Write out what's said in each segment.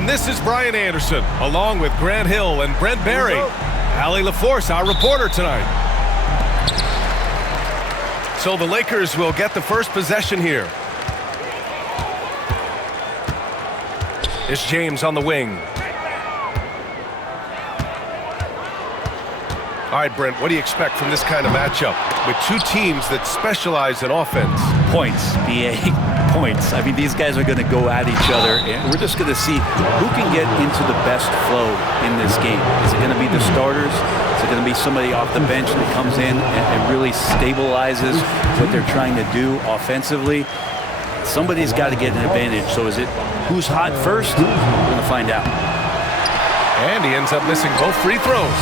And this is Brian Anderson, along with Grant Hill and Brent Berry. Allie LaForce, our reporter tonight. So the Lakers will get the first possession here. It's James on the wing. All right, Brent, what do you expect from this kind of matchup with two teams that specialize in offense? Points, BA, points. I mean, these guys are going to go at each other, and we're just going to see who can get into the best flow in this game. Is it going to be the starters? Is it going to be somebody off the bench that comes in and really stabilizes what they're trying to do offensively? Somebody's got to get an advantage. So is it who's hot first? We're going to find out. And he ends up missing both free throws.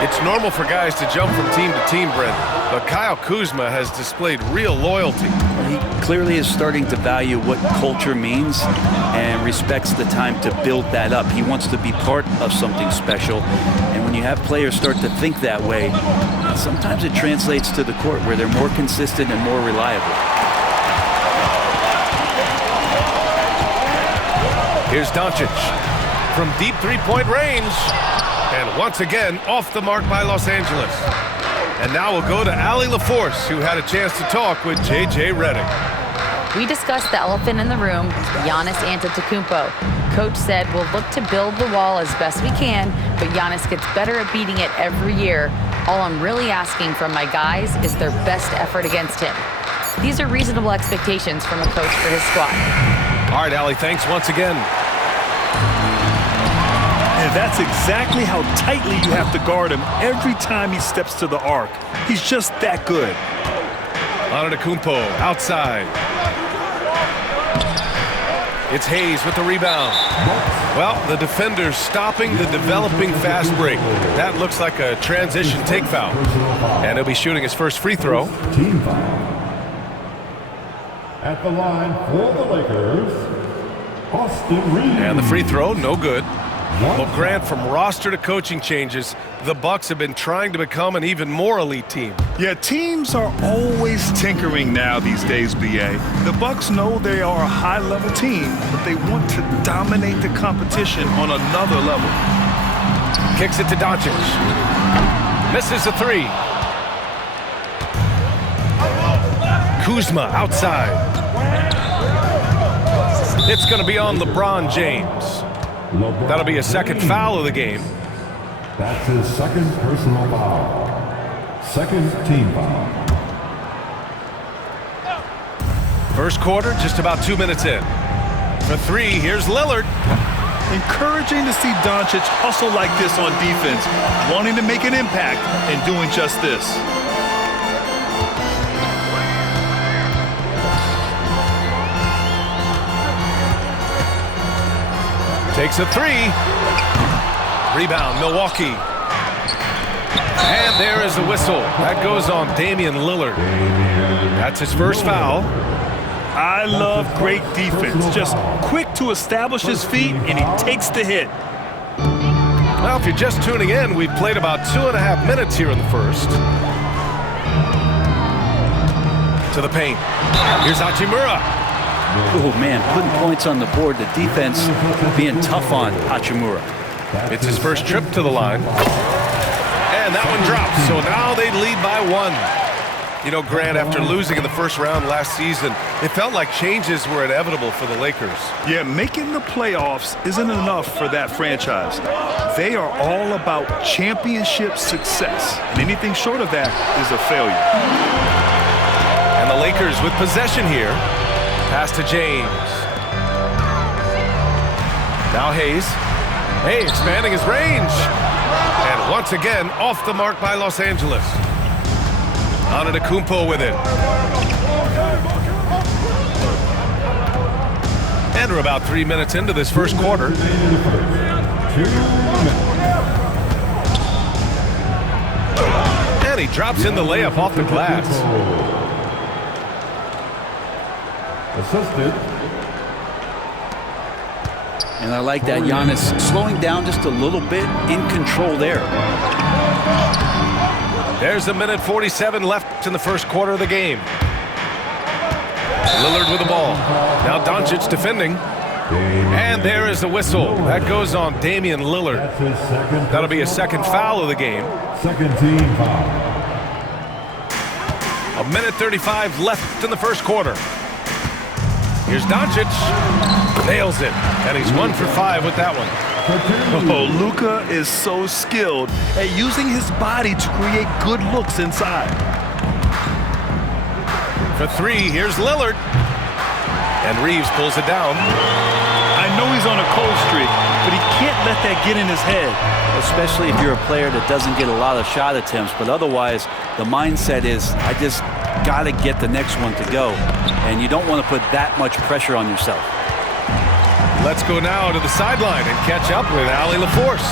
It's normal for guys to jump from team to team, Brent, but Kyle Kuzma has displayed real loyalty. He clearly is starting to value what culture means and respects the time to build that up. He wants to be part of something special, and when you have players start to think that way, sometimes it translates to the court where they're more consistent and more reliable. Here's Doncic from deep three-point range. And once again, off the mark by Los Angeles. And now we'll go to Allie LaForce, who had a chance to talk with J.J. Redick. We discussed the elephant in the room, Giannis Antetokounmpo. Coach said we'll look to build the wall as best we can, but Giannis gets better at beating it every year. All I'm really asking from my guys is their best effort against him. These are reasonable expectations from a coach for his squad. All right, Allie, thanks once again. And that's exactly how tightly you have to guard him every time he steps to the arc. He's just that good. Antetokounmpo outside. It's Hayes with the rebound. Well, the defender's stopping the developing fast break. That looks like a transition take foul. And he'll be shooting his first free throw. Team foul. At the line for the Lakers, Austin Reeves. And the free throw, no good. Well, Grant, from roster to coaching changes, the Bucks have been trying to become an even more elite team. Yeah, teams are always tinkering now these days, BA. The Bucks know they are a high-level team, but they want to dominate the competition on another level. Kicks it to Doncic. Misses the three. Kuzma outside. It's going to be on LeBron James. That'll be a second foul of the game. That's his second personal foul. Second team foul. First quarter, just about 2 minutes in. For three, here's Lillard. Encouraging to see Doncic hustle like this on defense, wanting to make an impact and doing just this. Takes a three. Rebound, Milwaukee. And there is the whistle. That goes on Damian Lillard. That's his first foul. I love great defense. Just quick to establish his feet, and he takes the hit. Well, if you're just tuning in, we've played about 2.5 minutes here in the first. To the paint. Here's Hachimura. Oh, man, putting points on the board. The defense being tough on Hachimura. It's his first trip to the line. And that one drops, so now they lead by one. You know, Grant, after losing in the first round last season, it felt like changes were inevitable for the Lakers. Yeah, making the playoffs isn't enough for that franchise. They are all about championship success, and anything short of that is a failure. And the Lakers with possession here. Pass to James. Now Hayes. Hey, expanding his range. And once again, off the mark by Los Angeles. Antetokounmpo with it. And we're about 3 minutes into this first quarter. 2 minutes. And he drops in the layup off the glass. Assisted. And I like that. Giannis slowing down just a little bit, in control there. There's a minute 47 left in the first quarter of the game. Lillard with the ball. Now Doncic defending. And there is the whistle. That goes on Damian Lillard. That's his second. That'll be his second foul of the game. Second team foul. 1:35 left in the first quarter. Here's Doncic. Nails it. And he's 1 for 5 with that one. Oh, Luka is so skilled at using his body to create good looks inside. For 3, here's Lillard. And Reeves pulls it down. I know he's on a cold streak, but he can't let that get in his head. Especially if you're a player that doesn't get a lot of shot attempts, but otherwise the mindset is I just got to get the next one to go, and you don't want to put that much pressure on yourself. Let's go now to the sideline and catch up with Allie LaForce.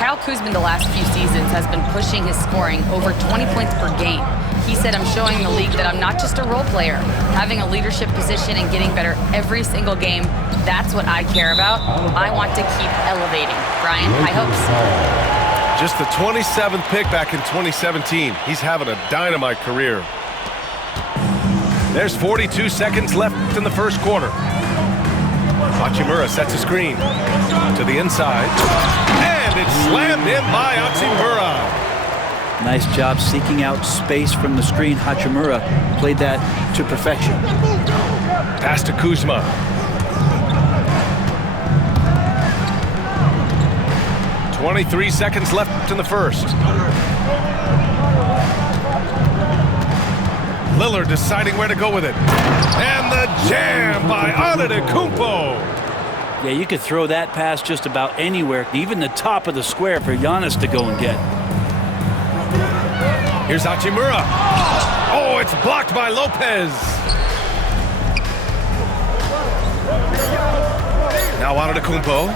Kyle Kuzma the last few seasons has been pushing his scoring over 20 points per game. He said, I'm showing the league that I'm not just a role player. Having a leadership position and getting better every single game, that's what I care about. I want to keep elevating. Brian, high hopes. Just the 27th pick back in 2017. He's having a dynamite career. There's 42 seconds left in the first quarter. Hachimura sets a screen to the inside. And it's slammed in by Hachimura. Nice job seeking out space from the screen. Hachimura played that to perfection. Pass to Kuzma. "23 seconds left in the first. Lillard deciding where to go with it. And the jam by Antetokounmpo. Yeah, you could throw that pass just about anywhere, even the top of the square for Giannis to go and get. Here's Hachimura. Oh, it's blocked by Lopez. Now Antetokounmpo.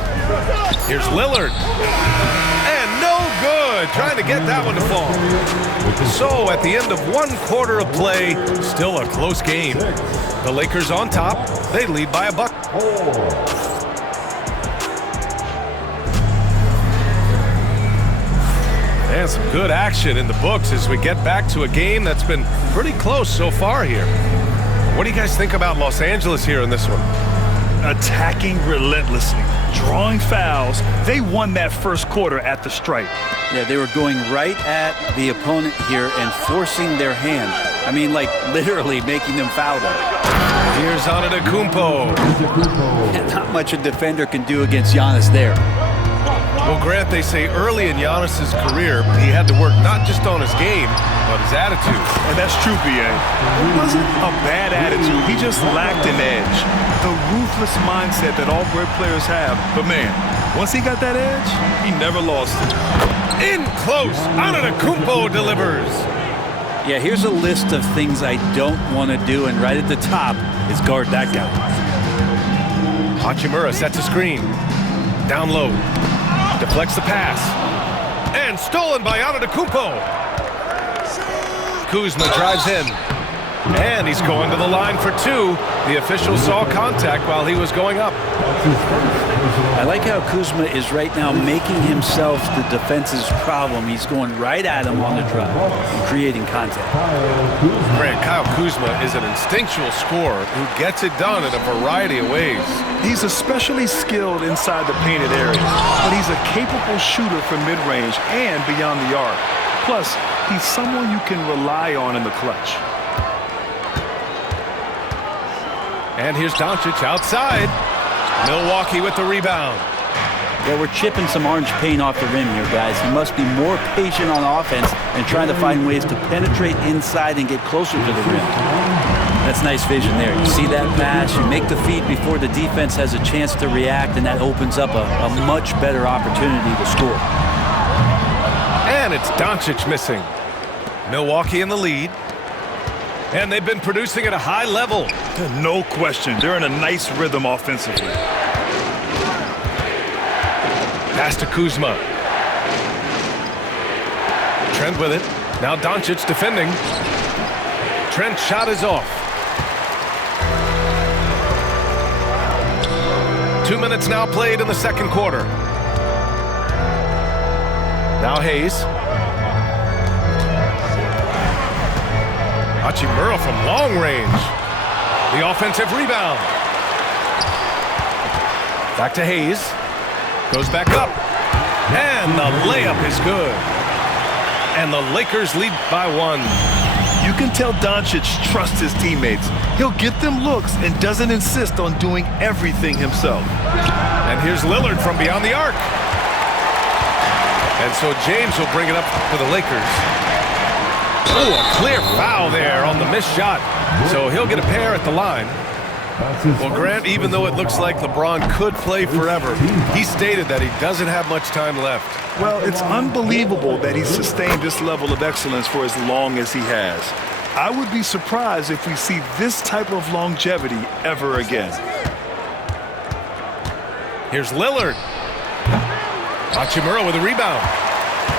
Here's Lillard. And no good. Trying to get that one to fall. So at the end of 1 quarter of play, still a close game. The Lakers on top. They lead by a buck. And some good action in the books as we get back to a game that's been pretty close so far here. What do you guys think about Los Angeles here in this one? Attacking relentlessly, drawing fouls. They won that first quarter at the stripe. Yeah, they were going right at the opponent here and forcing their hand. I mean, like literally making them foul them. Here's Antetokounmpo. Not much a defender can do against Giannis there. Well, Grant, they say early in Giannis's career, he had to work not just on his game, but his attitude. And that's true, B.A. It wasn't a bad attitude. He just lacked an edge. The ruthless mindset that all great players have. But, man, once he got that edge, he never lost it. In close, Antetokounmpo delivers. Yeah, here's a list of things I don't want to do, and right at the top is guard that guy. Hachimura sets a screen. Down low. Deflects the pass. And stolen by Antetokounmpo. Kuzma drives in. And he's going to the line for 2. The official saw contact while he was going up. I like how Kuzma is right now making himself the defense's problem. He's going right at him on the drive and creating contact. Grant, Kyle Kuzma is an instinctual scorer who gets it done in a variety of ways. He's especially skilled inside the painted area, but he's a capable shooter from mid-range and beyond the arc. Plus, he's someone you can rely on in the clutch. And here's Doncic outside. Milwaukee with the rebound. Yeah, we're chipping some orange paint off the rim here, guys. He must be more patient on offense and trying to find ways to penetrate inside and get closer to the rim. That's nice vision there. You see that pass, you make the feed before the defense has a chance to react, and that opens up a much better opportunity to score. And it's Doncic missing. Milwaukee in the lead. And they've been producing at a high level. No question. They're in a nice rhythm offensively. Pass to Kuzma. Trent with it. Now Doncic defending. Trent's shot is off. 2 minutes now played in the second quarter. Now Hayes. Hachimura from long range. The offensive rebound. Back to Hayes. Goes back up. And the layup is good. And the Lakers lead by 1. You can tell Doncic trusts his teammates. He'll get them looks and doesn't insist on doing everything himself. And here's Lillard from beyond the arc. And so James will bring it up for the Lakers. Oh, a clear foul there on the missed shot. So he'll get a pair at the line. Well, Grant, even though it looks like LeBron could play forever, he stated that he doesn't have much time left. Well, it's unbelievable that he's sustained this level of excellence for as long as he has. I would be surprised if we see this type of longevity ever again. Here's Lillard. Hachimura with a rebound.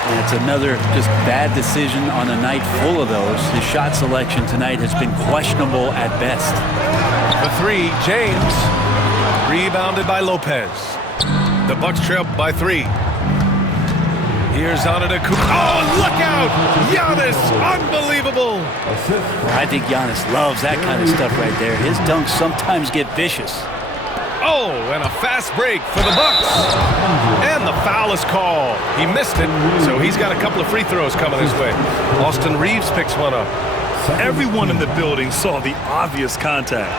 And it's another just bad decision on a night full of those. His shot selection tonight has been questionable at best. The 3, James. Rebounded by Lopez. The Bucks trail by 3. Here's Antetokounmpo. Oh, look out! Giannis, unbelievable! I think Giannis loves that kind of stuff right there. His dunks sometimes get vicious. Oh, and a fast break for the Bucks. And the foul is called. He missed it, so he's got a couple of free throws coming his way. Austin Reeves picks one up. Everyone in the building saw the obvious contact.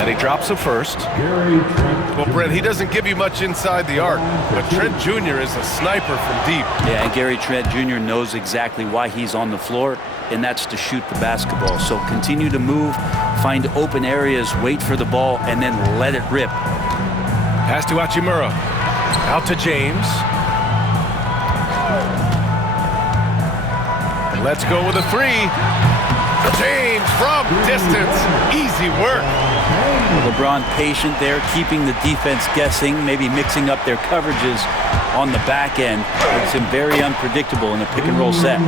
And he drops it first. Well, Brent, he doesn't give you much inside the arc, but Trent Jr. is a sniper from deep. Yeah, and Gary Trent Jr. knows exactly why he's on the floor, and that's to shoot the basketball. So continue to move, find open areas, wait for the ball, and then let it rip. Pass to Hachimura. Out to James. Let's go with a 3. James from distance. Easy work. LeBron patient there, keeping the defense guessing, maybe mixing up their coverages on the back end. Makes him very unpredictable in a pick-and-roll set.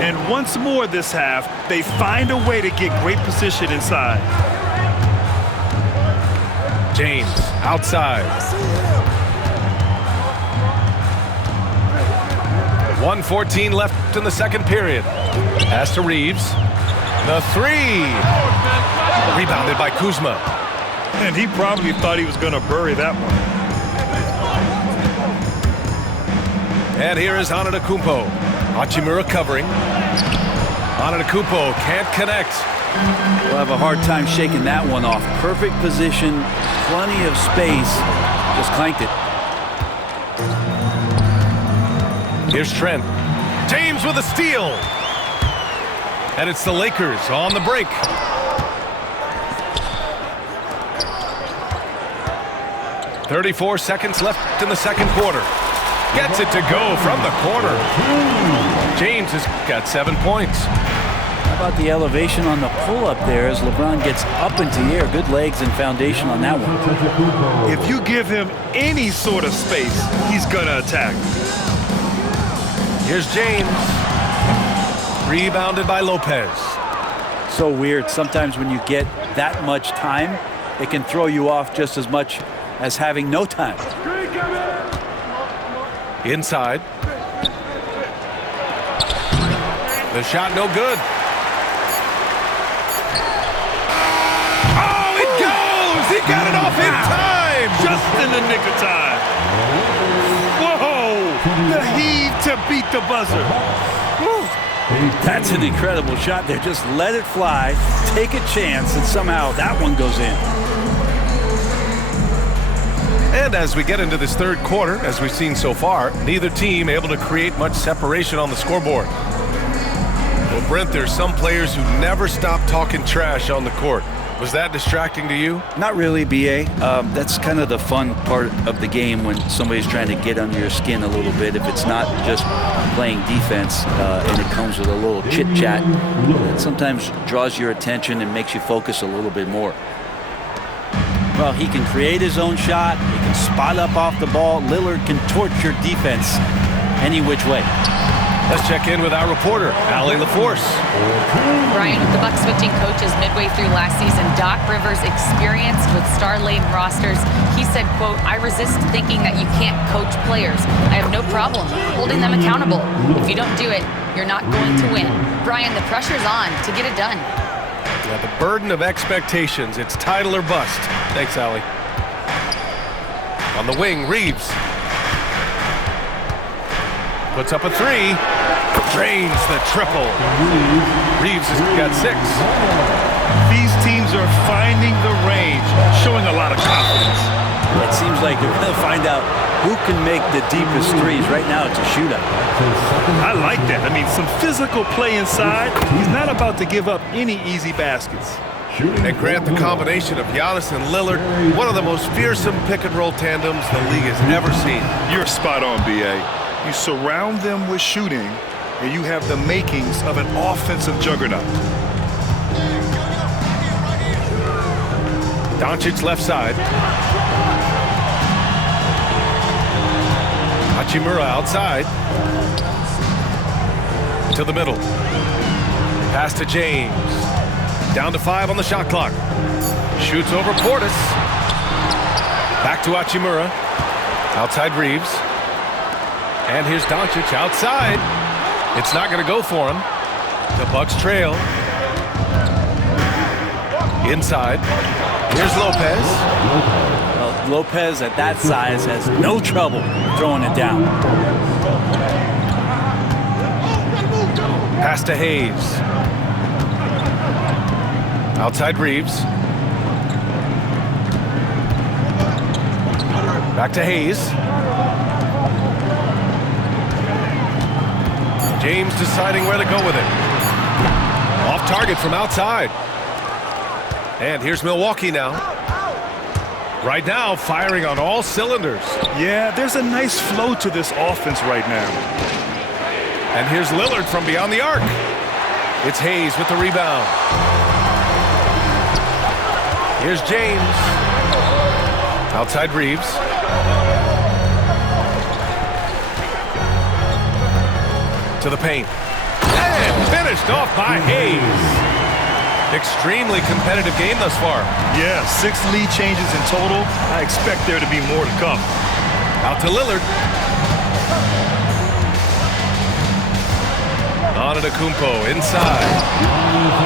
And once more this half, they find a way to get great position inside. James outside. 1:14 left in the second period. Pass to Reeves. The 3. Rebounded by Kuzma. And he probably thought he was going to bury that one. And here is Antetokounmpo. Hachimura covering. Antetokounmpo can't connect. We'll have a hard time shaking that one off. Perfect position, plenty of space. Just clanked it. Here's Trent. James with a steal. And it's the Lakers on the break. "34 seconds left in the second quarter. Gets it to go from the corner. James has got 7 points. How about the elevation on the pull-up there as LeBron gets up into the air? Good legs and foundation on that one. If you give him any sort of space, he's going to attack. Here's James. Rebounded by Lopez. So weird. Sometimes when you get that much time, it can throw you off just as much as having no time. Inside. The shot no good. Oh, it goes! He got it off in time! Just in the nick of time. Whoa! The heave to beat the buzzer. Woo. That's an incredible shot there. Just let it fly, take a chance, and somehow that one goes in. And as we get into this third quarter, as we've seen so far, neither team able to create much separation on the scoreboard. Well, Brent, there's some players who never stop talking trash on the court. Was that distracting to you? Not really, B.A. That's kind of the fun part of the game when somebody's trying to get under your skin a little bit. If it's not just playing defense and it comes with a little chit-chat, it sometimes draws your attention and makes you focus a little bit more. Well, he can create his own shot. He can spot up off the ball. Lillard can torch your defense any which way. Let's check in with our reporter, Allie LaForce. Brian, with the Bucks switching coaches midway through last season, Doc Rivers, experienced with star-laden rosters, he said, quote, "I resist thinking that you can't coach players. I have no problem holding them accountable. If you don't do it, you're not going to win." Brian, the pressure's on to get it done. Yeah, the burden of expectations. It's title or bust. Thanks, Allie. On the wing, Reeves. Puts up a three. Drains the triple. Reeves has got 6. These teams are finding the range, showing a lot of confidence. It seems like they're going to find out who can make the deepest threes. Right now, it's a shootout. I like that. I mean, some physical play inside. He's not about to give up any easy baskets. And Grant, the combination of Giannis and Lillard, one of the most fearsome pick-and-roll tandems the league has ever seen. You're spot on, B.A. You surround them with shooting, and you have the makings of an offensive juggernaut. Doncic left side. Hachimura outside. To the middle. Pass to James. Down to 5 on the shot clock. Shoots over Portis. Back to Hachimura. Outside Reeves. And here's Doncic outside. It's not going to go for him. The Bucks trail. Inside. Here's Lopez. Well, Lopez at that size has no trouble throwing it down. Pass to Hayes. Outside Reeves. Back to Hayes. James deciding where to go with it. Off target from outside. And here's Milwaukee now. Right now, firing on all cylinders. Yeah, there's a nice flow to this offense right now. And here's Lillard from beyond the arc. It's Hayes with the rebound. Here's James. Outside Reeves. To the paint. And finished off by Hayes. Extremely competitive game thus far. Yeah, 6 lead changes in total. I expect there to be more to come. Out to Lillard. Antetokounmpo inside.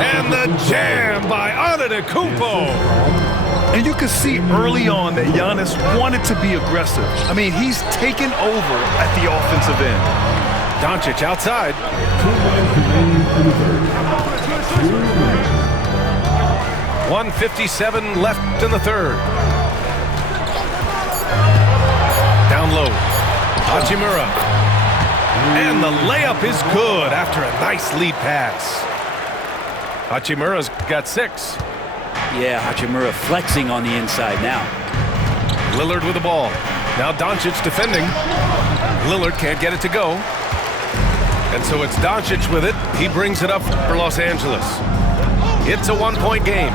And the jam by Antetokounmpo. And you can see early on that Giannis wanted to be aggressive. I mean, he's taken over at the offensive end. Doncic outside. 1:57 left in the third. Down low. Hachimura. And the layup is good after a nice lead pass. Hachimura's got 6. Yeah, Hachimura flexing on the inside now. Lillard with the ball. Now Doncic defending. Lillard can't get it to go. And so it's Doncic with it. He brings it up for Los Angeles. It's a 1-point game.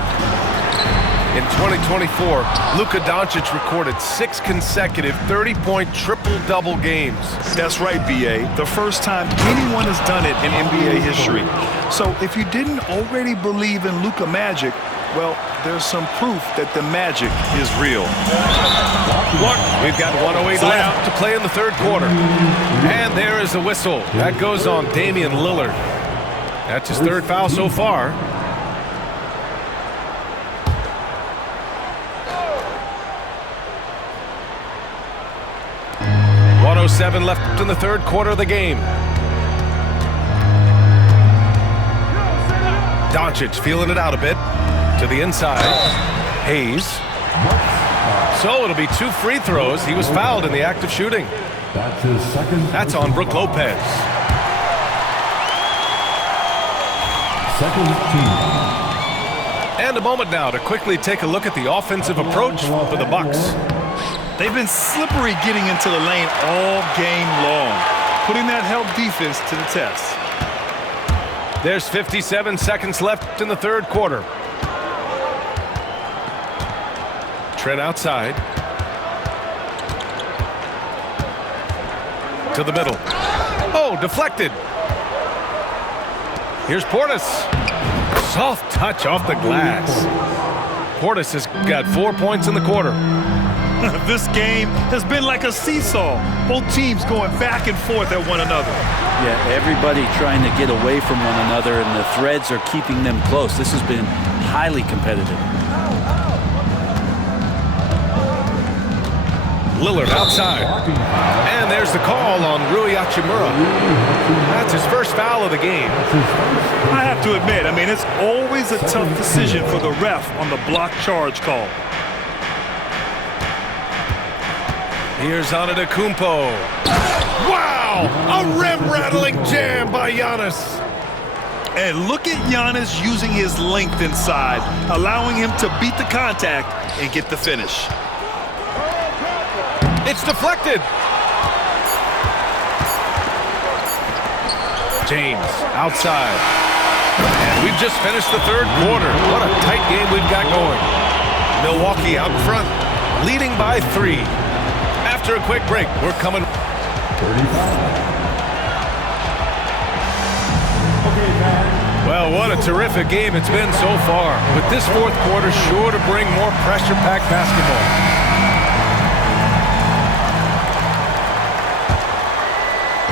In 2024, Luka Doncic recorded 6 consecutive 30-point triple-double games. That's right, B.A. The first time anyone has done it in NBA history. So if you didn't already believe in Luka magic, well, there's some proof that the magic is real. We've got 1:08 left to play in the third quarter. And there is the whistle. That goes on Damian Lillard. That's his 3rd foul so far. .07 left in the third quarter of the game. Doncic feeling it out a bit. To the inside. Hayes. So it'll be 2 free throws. He was fouled in the act of shooting. That's his second. That's on Brook Lopez. Second team. And a moment now to quickly take a look at the offensive approach for the Bucks. They've been slippery getting into the lane all game long, putting that help defense to the test. There's 57 seconds left in the third quarter. Trent outside. To the middle. Oh, deflected. Here's Portis. Soft touch off the glass. Portis has got 4 points in the quarter. This game has been like a seesaw. Both teams going back and forth at one another. Yeah, everybody trying to get away from one another, and the threads are keeping them close. This has been highly competitive. Lillard outside. And there's the call on Rui Hachimura. That's his first foul of the game. I have to admit, I mean, it's always a tough decision for the ref on the block charge call. Here's Antetokounmpo. Wow! A rim-rattling jam by Giannis. And look at Giannis using his length inside, allowing him to beat the contact and get the finish. It's deflected. James outside. And we've just finished the third quarter. What a tight game we've got going. Milwaukee out front, leading by 3. After a quick break, we're coming. 35. Well, what a terrific game it's been so far. With this fourth quarter sure to bring more pressure-packed basketball.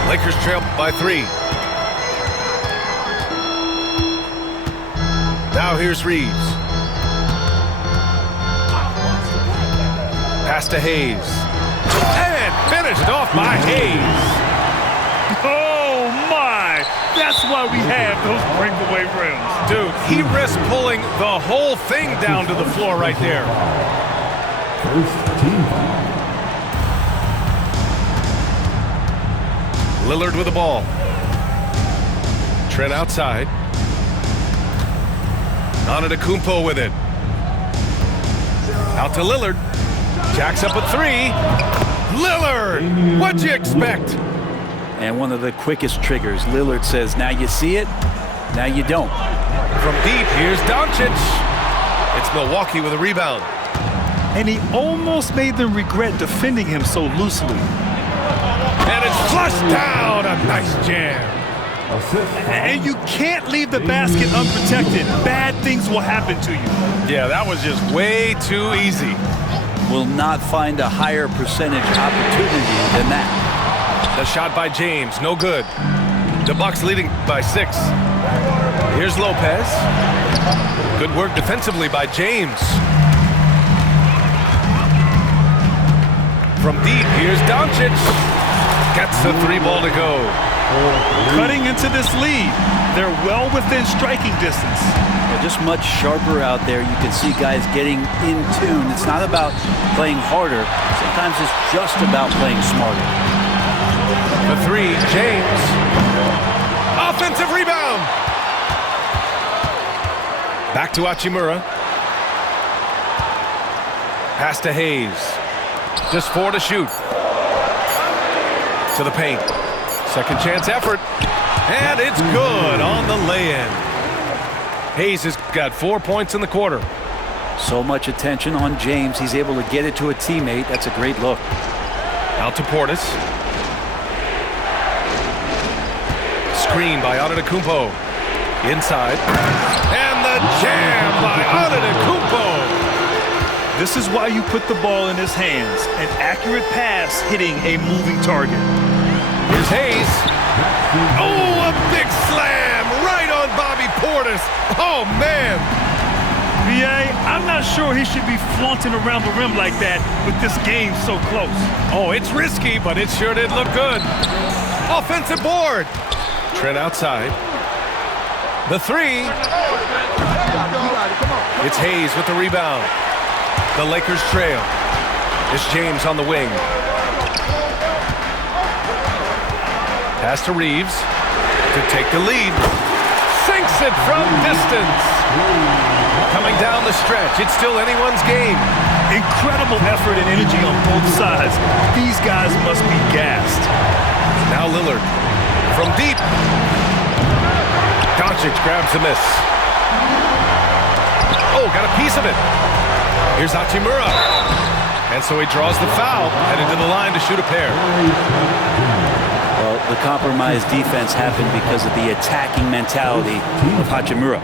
Lakers trail by 3. Now here's Reeves. Pass to Hayes. And finished off by Hayes. Oh, my! That's why we have those breakaway rims. Dude, he risked pulling the whole thing down to the floor right there. First team foul. Lillard with the ball. Trent outside. Antetokounmpo with it. Out to Lillard. Jacks up a 3. Lillard! What'd you expect? And one of the quickest triggers. Lillard says, now you see it, now you don't. From deep, here's Doncic. It's Milwaukee with a rebound. And he almost made them regret defending him so loosely. And it's flushed down. A nice jam. Assist. And you can't leave the basket unprotected. Bad things will happen to you. Yeah, that was just way too easy. Will not find a higher percentage opportunity than that. The shot by James, no good. The Bucks leading by 6. Here's Lopez. Good work defensively by James. From deep, here's Doncic. Gets the 3 ball to go. Cutting into this lead. They're well within striking distance. They're just much sharper out there. You can see guys getting in tune. It's not about playing harder. Sometimes it's just about playing smarter. The 3, James. Offensive rebound. Back to Hachimura. Pass to Hayes. Just 4 to shoot. To the paint. Second chance effort. And it's good on the lay-in. Hayes has got 4 points in the quarter. So much attention on James. He's able to get it to a teammate. That's a great look. Out to Portis. Screen by Antetokounmpo. Inside. And the jam by Antetokounmpo. This is why you put the ball in his hands. An accurate pass hitting a moving target. Here's Hayes. Oh, a big slam right on Bobby Portis. Oh, man. B.A., I'm not sure he should be flaunting around the rim like that with this game so close. Oh, it's risky, but it sure did look good. Offensive board. Trent outside. The 3. It's Hayes with the rebound. The Lakers trail. It's James on the wing. Pass to Reeves to take the lead. Sinks it from distance. Coming down the stretch. It's still anyone's game. Incredible effort and energy on both sides. These guys must be gassed. Now Lillard. From deep. Doncic grabs a miss. Oh, got a piece of it. Here's Hachimura. And so he draws the foul, headed to the line to shoot a pair. Well, the compromised defense happened because of the attacking mentality of Hachimura.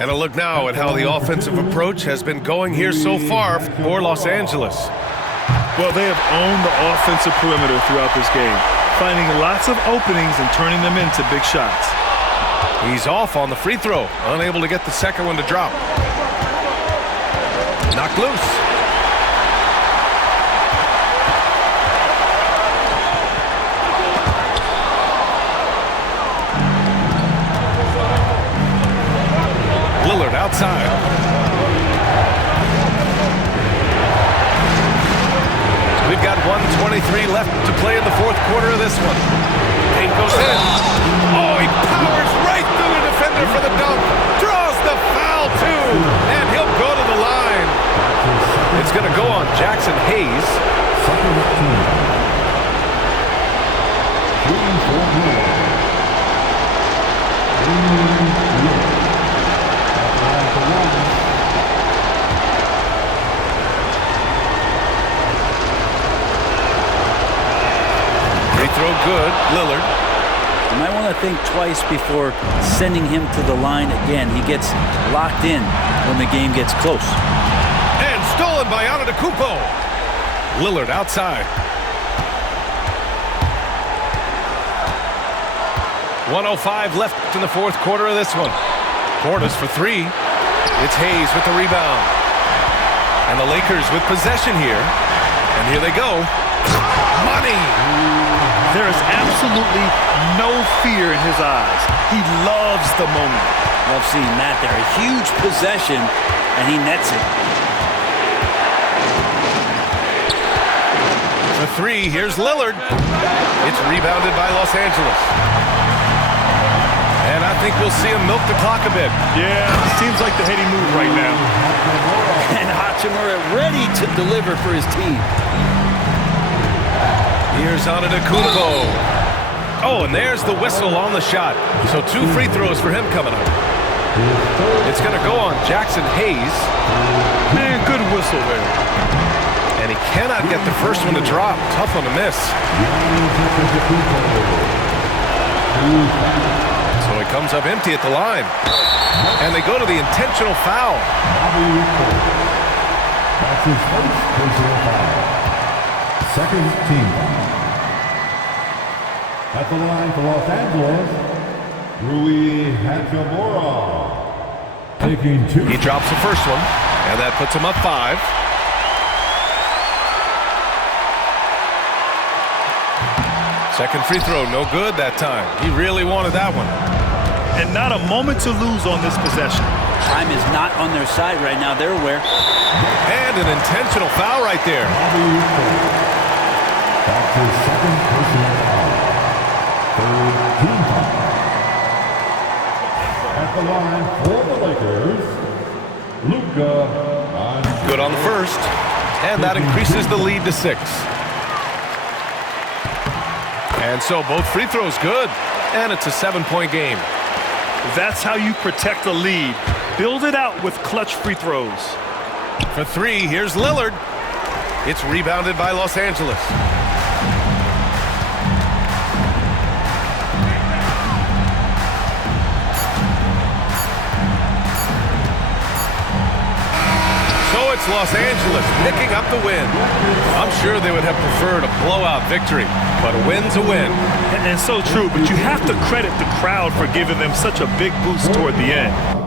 And a look now at how the offensive approach has been going here so far for Los Angeles. Well, they have owned the offensive perimeter throughout this game, finding lots of openings and turning them into big shots. He's off on the free throw, unable to get the second one to drop. Knocked loose. left to play in the fourth quarter of this one. Paint goes in. Oh, he powers right through the defender for the dunk. Draws the foul, too. And he'll go to the line. It's going to go on Jackson Hayes. Second team. Shooting for Miller. Free throw good. Lillard. You might want to think twice before sending him to the line again. He gets locked in when the game gets close. And stolen by Antetokounmpo. Lillard outside. 1:05 left in the fourth quarter of this one. Portis for three. It's Hayes with the rebound. And the Lakers with possession here. And here they go. Money! There is absolutely no fear in his eyes. He loves the moment. Love seeing that there. A huge possession, and he nets it. For three, here's Lillard. It's rebounded by Los Angeles. And I think we'll see him milk the clock a bit. Yeah, seems like the heady move right now. And Hachimura ready to deliver for his team. Here's Antetokounmpo. Oh, and there's the whistle on the shot. So 2 free throws for him coming up. It's going to go on Jackson Hayes. Man, good whistle there. And he cannot get the first one to drop. Tough one to miss. So he comes up empty at the line. And they go to the intentional foul. That's his first personal foul. Second team foul. At the line for Los Angeles, Rui Hachimura. Taking 2. He drops the first one. And that puts him up 5. Second free throw, no good that time. He really wanted that one. And not a moment to lose on this possession. Time is not on their side right now. They're aware. And an intentional foul right there. That's his second personal foul. Third team foul. At the line for the Lakers, Luka. Good on the first. And that increases the lead to 6. And so both free throws good. And it's a 7-point game. That's how you protect a lead. Build it out with clutch free throws. For 3, here's Lillard. It's rebounded by Los Angeles. So it's Los Angeles picking up the win. I'm sure they would have preferred a blowout victory, but a win's a win. And so true, but you have to credit the crowd for giving them such a big boost toward the end.